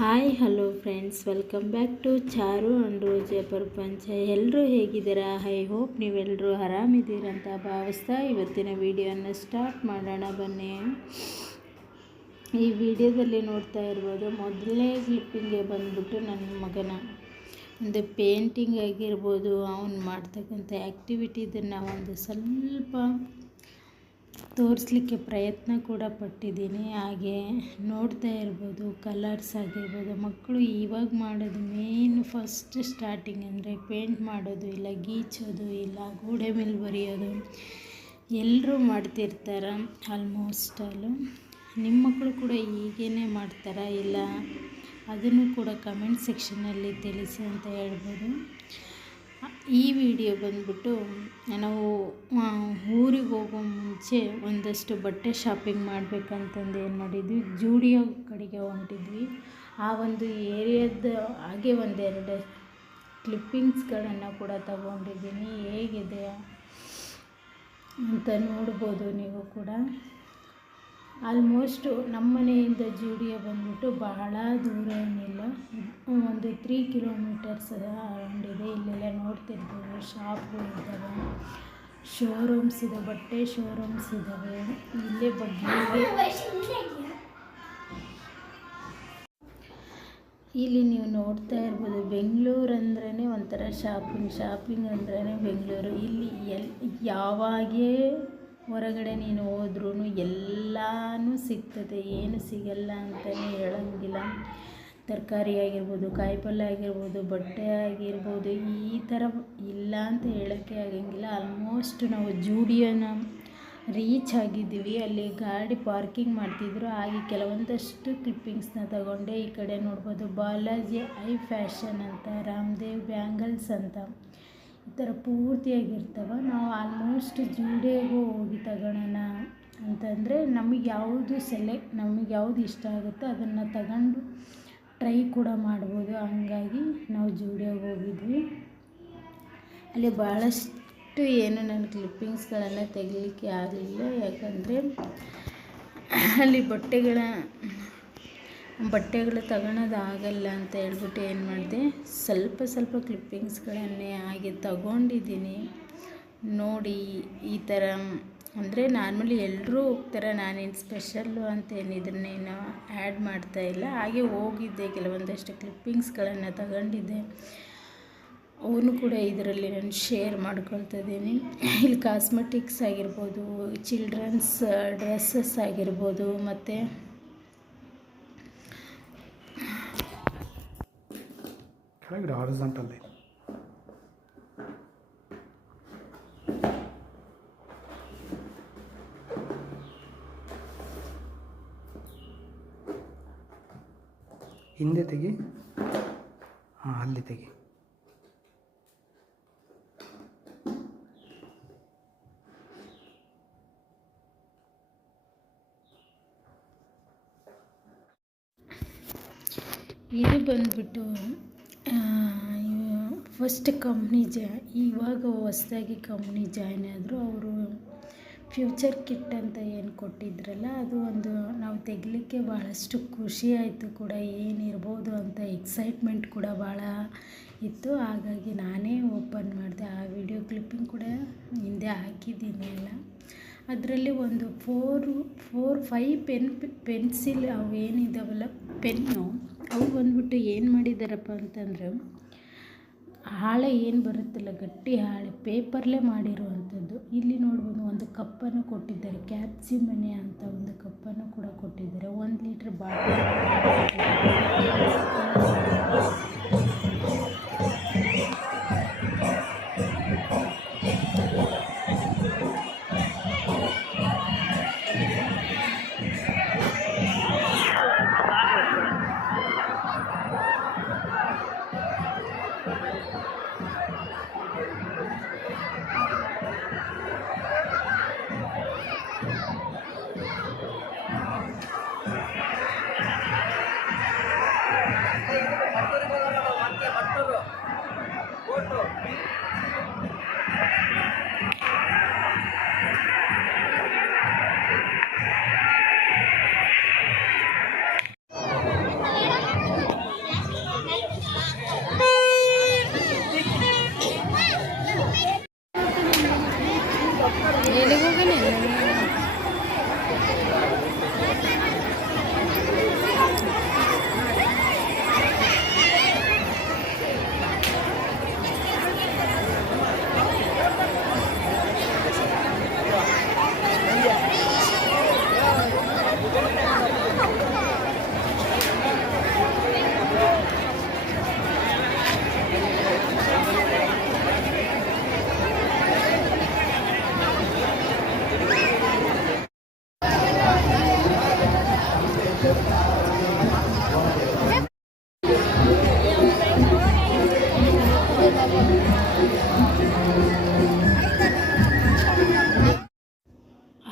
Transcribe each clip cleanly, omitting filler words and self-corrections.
Hi hello friends, welcome back to Charu and Roje ಪ್ರಪಂಚ. ಎಲ್ಲರೂ ಹೇಗಿದ್ದೀರಾ? ಐ ಹೋಪ್ ನೀವೆಲ್ಲರೂ ಆರಾಮಿದ್ದೀರಂತ ಭಾವಿಸ್ತಾ ಇವತ್ತಿನ ವಿಡಿಯೋನ ಸ್ಟಾರ್ಟ್ ಮಾಡೋಣ ಬನ್ನಿ. ಈ ವಿಡಿಯೋದಲ್ಲಿ ನೋಡ್ತಾ ಇರ್ಬೋದು, ಮೊದಲನೇ ಕ್ಲಿಪ್ಪಿಂಗ್ಗೆ ಬಂದ್ಬಿಟ್ಟು ನನ್ನ ಮಗನ ಒಂದು ಪೇಂಟಿಂಗ್ ಆಗಿರ್ಬೋದು, ಅವನು ಮಾಡ್ತಕ್ಕಂಥ ಆ್ಯಕ್ಟಿವಿಟಿ ಇದನ್ನು ಒಂದು ಸ್ವಲ್ಪ ತೋರಿಸ್ಲಿಕ್ಕೆ ಪ್ರಯತ್ನ ಕೂಡ ಪಟ್ಟಿದ್ದೀನಿ. ಹಾಗೆ ನೋಡ್ತಾ ಇರ್ಬೋದು, ಕಲರ್ಸ್ ಆಗಿರ್ಬೋದು, ಮಕ್ಕಳು ಇವಾಗ ಮಾಡೋದು ಮೇನ್ ಫಸ್ಟ್ ಸ್ಟಾರ್ಟಿಂಗ್ ಅಂದರೆ ಪೇಂಟ್ ಮಾಡೋದು, ಇಲ್ಲ ಗೀಚೋದು, ಇಲ್ಲ ಗೋಡೆ ಮೇಲೆ ಬರೆಯೋದು ಎಲ್ಲರೂ ಮಾಡ್ತಿರ್ತಾರೆ ಆಲ್ಮೋಸ್ಟ್ ಅಲ್ಲೂ. ನಿಮ್ಮ ಮಕ್ಕಳು ಕೂಡ ಹೀಗೇ ಮಾಡ್ತಾರಾ ಇಲ್ಲ ಅದನ್ನು ಕೂಡ ಕಮೆಂಟ್ ಸೆಕ್ಷನಲ್ಲಿ ತಿಳಿಸಿ ಅಂತ ಹೇಳ್ಬೋದು. ಈ ವಿಡಿಯೋ ಬಂದ್ಬಿಟ್ಟು ನಾವು ಊರಿಗೆ ಹೋಗೋ ಮುಂಚೆ ಒಂದಷ್ಟು ಬಟ್ಟೆ ಶಾಪಿಂಗ್ ಮಾಡಬೇಕಂತಂದು ಏನು ಮಾಡಿದ್ವಿ, ಜೂಡಿಯೋ ಕಡೆಗೆ ಹೊಂಟಿದ್ವಿ. ಆ ಒಂದು ಏರಿಯಾದ ಹಾಗೆ ಒಂದೆರಡು ಕ್ಲಿಪ್ಪಿಂಗ್ಸ್ಗಳನ್ನು ಕೂಡ ತಗೊಂಡಿದ್ದೀನಿ. ಹೇಗಿದೆ ಅಂತ ನೋಡ್ಬೋದು ನೀವು ಕೂಡ. ಆಲ್ಮೋಸ್ಟು ನಮ್ಮ ಮನೆಯಿಂದ ಜೂಡಿಯೋ ಬಂದ್ಬಿಟ್ಟು ಬಹಳ ದೂರ ಏನಿಲ್ಲ, ಒಂದು 3 ಕಿಲೋಮೀಟರ್ಸ್ ಅರೌಂಡ್ ಇದೆ. ಇಲ್ಲೆಲ್ಲ ನೋಡ್ತಿರ್ಬೋದು, ಶಾಪ್ಗಳಿದ್ದಾವೆ, ಶೋರೂಮ್ಸ್ ಇದೆ, ಬಟ್ಟೆ ಶೋರೂಮ್ಸ್ ಇದ್ದಾವೆ. ಇಲ್ಲೇ ಇಲ್ಲಿ ನೀವು ನೋಡ್ತಾ ಇರ್ಬೋದು, ಬೆಂಗಳೂರು ಅಂದ್ರೇ ಒಂಥರ ಶಾಪಿಂಗ್ ಅಂದ್ರೇ ಬೆಂಗಳೂರು. ಇಲ್ಲಿ ಯಾವಾಗೇ ಹೊರಗಡೆ ನೀನು ಹೋದ್ರೂ ಎಲ್ಲನೂ ಸಿಗ್ತದೆ, ಏನು ಸಿಗಲ್ಲ ಅಂತಲೇ ಹೇಳೋಂಗಿಲ್ಲ. ತರಕಾರಿ ಆಗಿರ್ಬೋದು, ಕಾಯಿಪಲ್ಯ ಆಗಿರ್ಬೋದು, ಬಟ್ಟೆ ಆಗಿರ್ಬೋದು, ಈ ಥರ ಇಲ್ಲ ಅಂತ ಹೇಳೋಕ್ಕೆ ಆಗಂಗಿಲ್ಲ. ಆಲ್ಮೋಸ್ಟ್ ನಾವು ಜೂಡಿಯೋನ ರೀಚ್ ಆಗಿದ್ದೀವಿ. ಅಲ್ಲಿ ಗಾಡಿ ಪಾರ್ಕಿಂಗ್ ಮಾಡ್ತಿದ್ರು. ಹಾಗೆ ಕೆಲವೊಂದಷ್ಟು ಕ್ಲಿಪ್ಪಿಂಗ್ಸ್ನ ತಗೊಂಡೆ. ಈ ಕಡೆ ನೋಡ್ಬೋದು, ಬಾಲಾಜಿ ಐ ಫ್ಯಾಷನ್ ಅಂತ, ರಾಮದೇವ್ ಬ್ಯಾಂಗಲ್ಸ್ ಅಂತ, ಈ ಥರ ಪೂರ್ತಿಯಾಗಿರ್ತವೆ. ನಾವು ಆಲ್ಮೋಸ್ಟ್ ಜೂಡಿಯೋಗೂ ಹೋಗಿ ತಗೊಳ್ಳೋಣ ಅಂತಂದರೆ ನಮಗೆ ಯಾವುದು ಇಷ್ಟ ಆಗುತ್ತೋ ಅದನ್ನು ತಗೊಂಡು ಟ್ರೈ ಕೂಡ ಮಾಡ್ಬೋದು. ಹಂಗಾಗಿ ನಾವು ಜೂಡಿಯೋಗೆ ಹೋಗಿದ್ವಿ. ಅಲ್ಲಿ ಭಾಳಷ್ಟು ಏನು ನನ್ನ ಕ್ಲಿಪ್ಪಿಂಗ್ಸ್ಗಳನ್ನು ತೆಗಿಲಿಕ್ಕೆ ಆಗಲಿಲ್ಲ, ಯಾಕಂದರೆ ಅಲ್ಲಿ ಬಟ್ಟೆಗಳು ತಗೊಳೋದಾಗಲ್ಲ ಅಂತ ಹೇಳ್ಬಿಟ್ಟು ಏನು ಮಾಡಿದೆ, ಸ್ವಲ್ಪ ಕ್ಲಿಪ್ಪಿಂಗ್ಸ್ಗಳನ್ನೇ ಹಾಗೆ ತಗೊಂಡಿದ್ದೀನಿ. ನೋಡಿ ಈ ಥರ ಅಂದರೆ ನಾರ್ಮಲಿ ಎಲ್ಲರೂ ಹೋಗ್ತಾರೆ, ನಾನೇನು ಸ್ಪೆಷಲ್ಲು ಅಂತೇನು ಇದನ್ನೇನು ಆ್ಯಡ್ ಮಾಡ್ತಾಯಿಲ್ಲ. ಹಾಗೆ ಹೋಗಿದ್ದೆ, ಕೆಲವೊಂದಷ್ಟು ಕ್ಲಿಪ್ಪಿಂಗ್ಸ್ಗಳನ್ನು ತಗೊಂಡಿದ್ದೆ, ಅವನು ಕೂಡ ಇದರಲ್ಲಿ ನಾನು ಶೇರ್ ಮಾಡ್ಕೊಳ್ತಾ ಇದ್ದೀನಿ. ಇಲ್ಲಿ ಕಾಸ್ಮೆಟಿಕ್ಸ್ ಆಗಿರ್ಬೋದು, ಚಿಲ್ಡ್ರನ್ಸ್ ಡ್ರೆಸ್ಸಸ್ ಆಗಿರ್ಬೋದು, ಮತ್ತು ಕೆಳಗಡೆ ಹಾರಿಜಾಂಟಲ್ ಹಿಂದೆ ತೆಗಿ, ಅಲ್ಲಿ ತೆಗಿ. ಇದು ಬಂದ್ಬಿಟ್ಟು ಫಸ್ಟ್ ಕಂಪ್ನಿ ಇವಾಗ ಹೊಸದಾಗಿ ಕಂಪ್ನಿ ಜಾಯ್ನ್ ಆದರು. ಅವರು ಫ್ಯೂಚರ್ ಕಿಟ್ ಅಂತ ಏನು ಕೊಟ್ಟಿದ್ರಲ್ಲ, ಅದು ಒಂದು ನಾವು ತೆಗಿಲಿಕ್ಕೆ ಭಾಳಷ್ಟು ಖುಷಿ ಆಯಿತು ಕೂಡ. ಏನಿರ್ಬೋದು ಅಂತ ಎಕ್ಸೈಟ್ಮೆಂಟ್ ಕೂಡ ಭಾಳ ಇತ್ತು. ಹಾಗಾಗಿ ನಾನೇ ಓಪನ್ ಮಾಡಿದೆ. ಆ ವಿಡಿಯೋ ಕ್ಲಿಪ್ಪಿಂಗ್ ಕೂಡ ಹಿಂದೆ ಹಾಕಿದ್ದೀನಿ ಎಲ್ಲ. ಅದರಲ್ಲಿ ಒಂದು 4-5 ಪೆನ್ಸಿಲ್ ಅವು ಏನಿದ್ದಾವಲ್ಲ ಪೆನ್ನು, ಅವು ಬಂದ್ಬಿಟ್ಟು ಏನು ಮಾಡಿದ್ದಾರಪ್ಪ ಅಂತಂದರೆ, ಹಾಳೆ ಏನು ಬರುತ್ತಲ್ಲ, ಗಟ್ಟಿ ಹಾಳೆ ಪೇಪರ್ಲೇ ಮಾಡಿರುವಂಥದ್ದು. ಇಲ್ಲಿ ನೋಡ್ಬೋದು, ಒಂದು ಕಪ್ಪನ್ನು ಕೊಟ್ಟಿದ್ದಾರೆ, ಕ್ಯಾಪ್ಸಿಮನೆ ಅಂತ ಒಂದು ಕಪ್ಪನ್ನು ಕೂಡ ಕೊಟ್ಟಿದ್ದಾರೆ. 1 ಲೀಟ್ರ್ ಬಾಟಲ್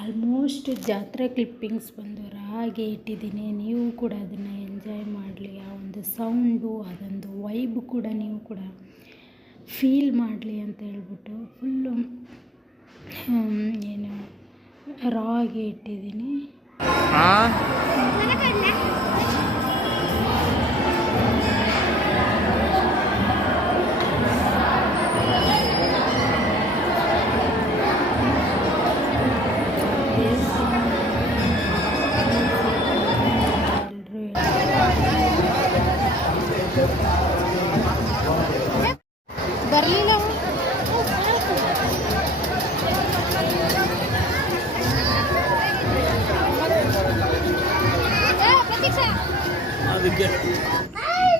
ಆಲ್ಮೋಸ್ಟ್ ಜಾತ್ರೆ ಕ್ಲಿಪ್ಪಿಂಗ್ಸ್ ಬಂದವರು ಹಾಗೆ ಇಟ್ಟಿದ್ದೀನಿ. ನೀವು ಕೂಡ ಅದನ್ನು ಎಂಜಾಯ್ ಮಾಡಲಿ. ಆ ಒಂದು ಸೌಂಡು, ಅದೊಂದು ವೈಬ್ ಕೂಡ ನೀವು ಕೂಡ ಫೀಲ್ ಮಾಡಲಿ ಅಂತ ಹೇಳ್ಬಿಟ್ಟು ಫುಲ್ಲು ಏನು ರಾ ಆಗಿ ಇಟ್ಟಿದ್ದೀನಿ. ಬರಲಿಲ್ಲ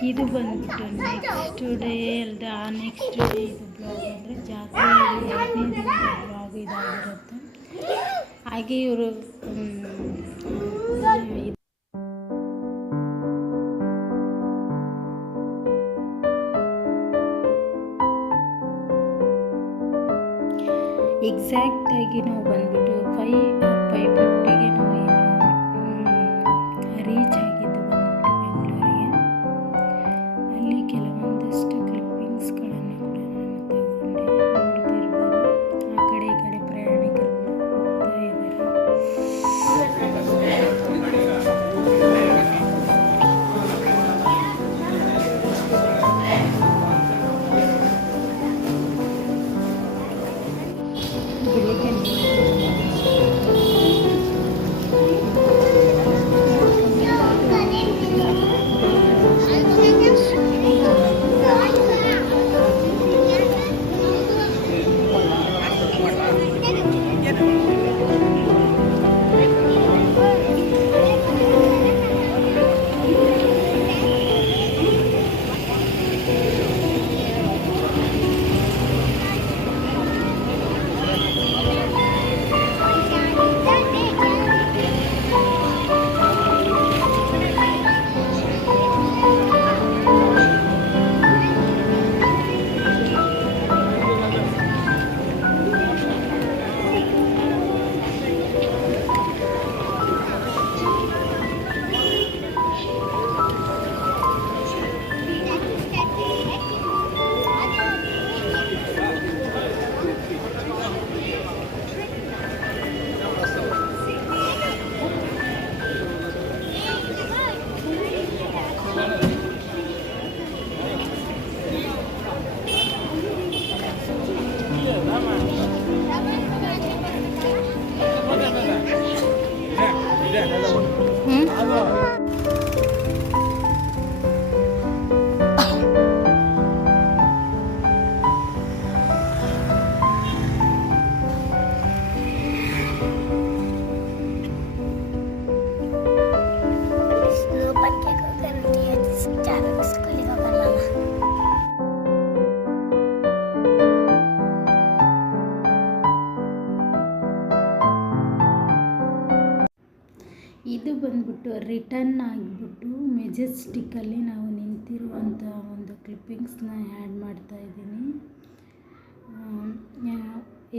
ಇದು ಬಂದ್ಬಿಟ್ಟು ನೆಕ್ಸ್ಟ್ ಡೇ ಅಲ್ದ ಆ ನೆಕ್ಸ್ಟ್ ಡೇ ಇದು ಬ್ಲಾಗ್ ಅಂದರೆ ಜಾತ್ರೆ 5ನೇ ದಿನದ ಬ್ಲಾಗ್ ಇದಾಗಿರುತ್ತೆ. ಹಾಗೆ ಇವರು ಎಕ್ಸಾಕ್ಟಾಗಿ ನಾವು ಬಂದ್ಬಿಟ್ಟು 5:50ಗೆ ನಾವು ರೀಚ್ ಆಗಿದ್ದು ಬಂದ್ಬಿಟ್ಟು ಬೆಂಗಳೂರಿಗೆ. ಅಲ್ಲಿ ಕೆಲವೊಂದಷ್ಟು ಕ್ಲಿಪ್ಪಿಂಗ್ಸ್ಗಳನ್ನು ಕೂಡ ನಾನು ತಗೊಂಡೆ. ನೋಡ್ತಾ ಇರ್ಬೋದು, ಆ ಕಡೆ ಈ ಕಡೆ ಪ್ರಯಾಣಿಕರು ಹೋಗ್ತಾ ಇದ್ದಾರೆ. ಇದು ಬಂದ್ಬಿಟ್ಟು ರಿಟರ್ನ್ ಆಗಿಬಿಟ್ಟು ಮೆಜೆಸ್ಟಿಕ್ಕಲ್ಲಿ ನಾವು ನಿಂತಿರುವಂಥ ಒಂದು ಕ್ಲಿಪ್ಪಿಂಗ್ಸ್ನ ಆ್ಯಡ್ ಮಾಡ್ತಾ ಇದ್ದೀನಿ.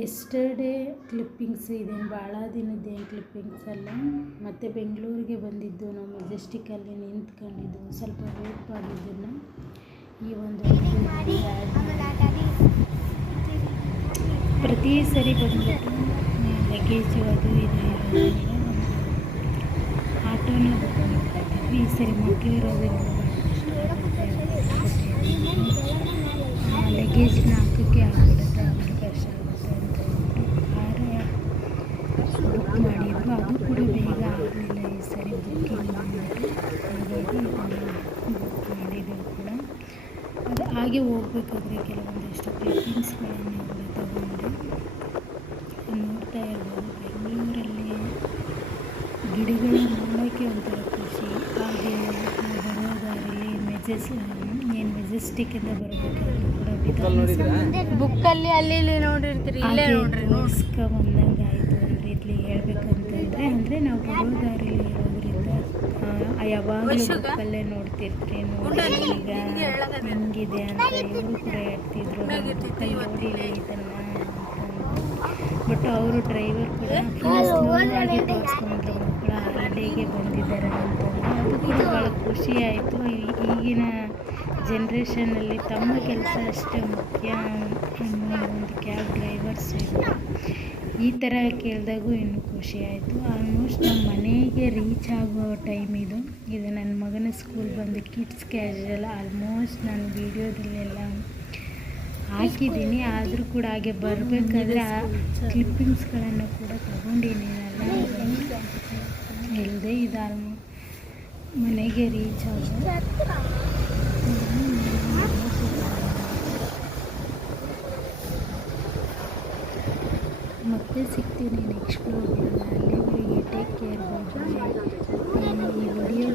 ಎಸ್ಟರ್ಡೇ ಕ್ಲಿಪ್ಪಿಂಗ್ಸ್ ಇದೆ, ಭಾಳ ದಿನದ್ದೇನು ಕ್ಲಿಪ್ಪಿಂಗ್ಸ್ ಅಲ್ಲ. ಮತ್ತು ಬೆಂಗಳೂರಿಗೆ ಬಂದಿದ್ದು ನಾವು ಮೆಜೆಸ್ಟಿಕ್ಕಲ್ಲಿ ನಿಂತ್ಕೊಂಡಿದ್ದು, ಸ್ವಲ್ಪ ವೇಟ್ ಮಾಡಿದ್ದನ್ನು ಈ ಒಂದು ಆ್ಯಡ್ ಮಾಡಿ. ಪ್ರತಿ ಸರಿ ಬಂದ್ಬಿಟ್ಟು ಲಗೇಜು ಅದು ಇದು ಇರೋದ್ರಿಂದ ಆಟೋನ ಬುಕ್ ಮಾಡ್ತಾಯಿದ್ವಿ. ಈ ಸರಿ ಮಕ್ಕಳಿರೋದ್ರಿಂದ ಲಗೇಜ್ನ ಹಾಕೋಕ್ಕೆ ಆಗ್ಬಿಡುತ್ತೆ, ಆಮೇಲೆ ಕಷ್ಟ ಆಗುತ್ತೆ ಅಂತ ಹೇಳ್ಬಿಟ್ಟು ಬುಕ್ ಮಾಡಿದ್ರು. ಅದು ಕೂಡ ಬೇಗ ಆಗಲಿಲ್ಲ ಈ ಸರಿ ಬುಕ್ಕಿಂಗ್ ಮಾಡಿಬಿಟ್ಟು. ಹಾಗಾಗಿ ಇದನ್ನು ಬುಕ್ ಮಾಡಿದ್ರು ಕೂಡ. ಅದು ಹಾಗೆ ಹೋಗ್ಬೇಕಾದ್ರೆ ಕೆಲವೊಂದಷ್ಟು ಕ್ಲಿಪ್ಪಿಂಗ್ಸ್ಗಳನ್ನು ಕೂಡ ತಗೊಂಡೆ. ನೋಡ್ತಾ ಇರ್ಬೋದು, ಬೆಂಗಳೂರಲ್ಲಿ ಗಿಡಗಳು ನೋಡೋಕ್ಕೆ ಒಂಥರ ಖುಷಿ. ಹಾಗೆ ಬರೋ ದಾರಿಯಲ್ಲಿ ಮೆಜೆಸ್ಟಿಕ್ಕಿಂದ ಬರಬೇಕಾದ್ರೂ ಕೂಡ ಬುಕ್ಕಲ್ಲಿ ಅಲ್ಲಿ ನೋಡಿರ್ತೀರಿ, ಇಲ್ಲೇ ನೋಡ್ರಿ ಬಂದಂಗೆ ಆಯಿತು. ಅಂದರೆ ಇಲ್ಲಿ ಹೇಳ್ಬೇಕಂತಂದರೆ ಅಂದರೆ ನಾವು ಬರೋ ದಾರಿಯಲ್ಲಿ ಇರೋದ್ರಿಂದ ಯಾವಾಗಲೂ ಬುಕ್ಕಲ್ಲೇ ನೋಡ್ತಿರ್ತೀರಿ ನೋಡಿ ಈಗ ಹಿಂಗಿದೆ ಅಂತ ಇವರು ಕೂಡ ಹೇಳ್ತಿದ್ರು ಬುಕ್ಕಲ್ಲಿ ನೋಡಿಲ್ಲ ಇದನ್ನು ಬಟ್ ಅವರು ಡ್ರೈವರ್ ಕೂಡ ಸ್ಲೋವಾಗಿ ತೋರಿಸ್ಕೊಂಡ್ರು ಮಕ್ಕಳ ಹಾಲಿಡೇಗೆ ಬಂದಿದ್ದಾರೆ ಅಂತಂದು ಅದು ಕೂಡ ಭಾಳ ಖುಷಿ ಆಯಿತು. ಈಗಿನ ಜನ್ರೇಷನಲ್ಲಿ ತಮ್ಮ ಕೆಲಸ ಅಷ್ಟೇ ಮುಖ್ಯ ಅನ್ನೋ ಒಂದು ಕ್ಯಾಬ್ ಡ್ರೈವರ್ಸ್ ಇತ್ತು. ಈ ಥರ ಕೇಳಿದಾಗೂ ಇನ್ನೂ ಖುಷಿ ಆಯಿತು. ಆಲ್ಮೋಸ್ಟ್ ನಮ್ಮ ಮನೆಗೆ ರೀಚ್ ಆಗೋ ಟೈಮ್ ಇದು ನನ್ನ ಮಗನ ಸ್ಕೂಲ್ ಬಂದು ಕಿಡ್ಸ್ ಕ್ಯಾಶುವಲ್ ಆಲ್ಮೋಸ್ಟ್ ನಾನು ವೀಡಿಯೋದಲ್ಲೆಲ್ಲ ಹಾಕಿದ್ದೀನಿ. ಆದರೂ ಕೂಡ ಹಾಗೆ ಬರಬೇಕಾದ್ರೆ ಆ ಕ್ಲಿಪ್ಪಿಂಗ್ಸ್ಗಳನ್ನು ಕೂಡ ತಗೊಂಡಿದ್ದೀನಲ್ಲ ಎಲ್ಲದೆ ಇದು ಮನೆಗೆ ರೀಚ್ ಆಗೋದು. ಮತ್ತೆ ಸಿಗ್ತೀನಿ ನೆಕ್ಸ್ಟ್ ವ್ಲಾಗಲ್ಲಿ. ಅಲ್ಲಿವರೆಗೆ ಟೇಕ್ ಕೇರ್. ಈ ವಿಡಿಯೋ